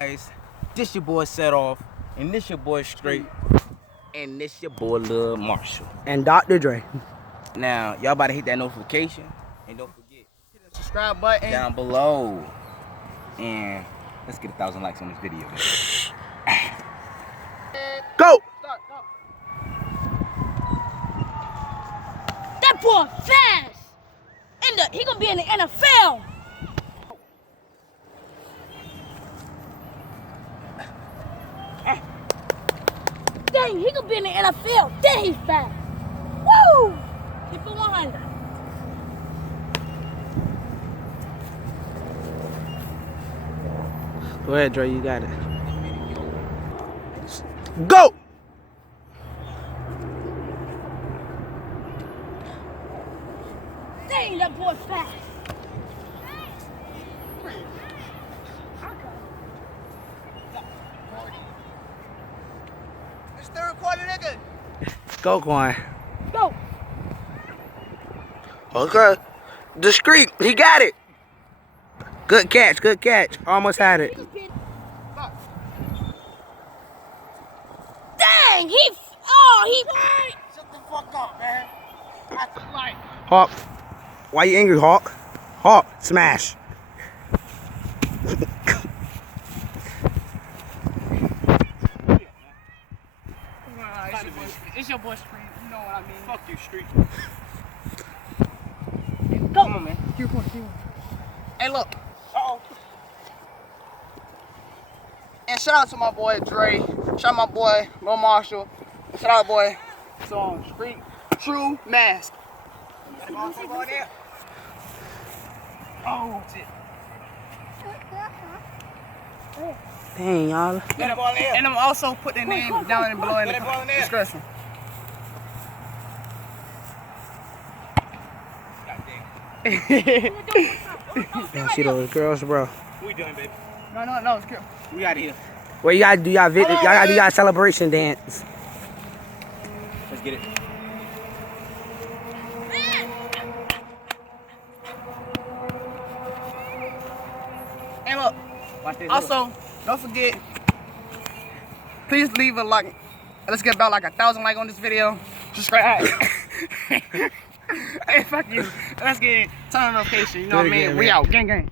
Guys, this your boy Set Off, and this your boy Straight, and this your boy Lil Marshall. And Dr. Dre. Now, y'all about to hit that notification, and don't forget, Hit the subscribe button. down below. And let's get 1,000 likes on this video. Go! Start, go. That boy fast. He gonna be in the NFL. Dang, he gonna be in the NFL. Dang, he's fast. Woo! Keep it 100. Go ahead, Dre, you got it. Go! Dang, that boy fast. It's third quarter, nigga. Go, Quan. Go. Okay. Discreet, he got it. Good catch, good catch. Almost had it. Dang, he. Shut the fuck up, man. Hawk. Why you angry, Hawk? Hawk, smash. It's your boy Street, you know what I mean. Fuck you, Street. Go. Come on, man. Keep on. Hey, look. Uh-oh. And shout out to my boy Dre. Shout out my boy Lil Marshall. And shout out boy Song Street True Mask. Oh, shit. Dang, y'all. And I'm also put their name down and below in the description. Yeah, see those girls, bro. What we doing, baby? No, it's good. We out of here. Well, you gotta do y'all video. Y'all gotta do y'all celebration dance. Let's get it. And look, Watch this. also, don't forget, please leave a like. Let's get about like 1,000 likes on this video. Subscribe. Hey, fuck you. Let's get turn on notification. You know what I mean? We out. Gang, gang.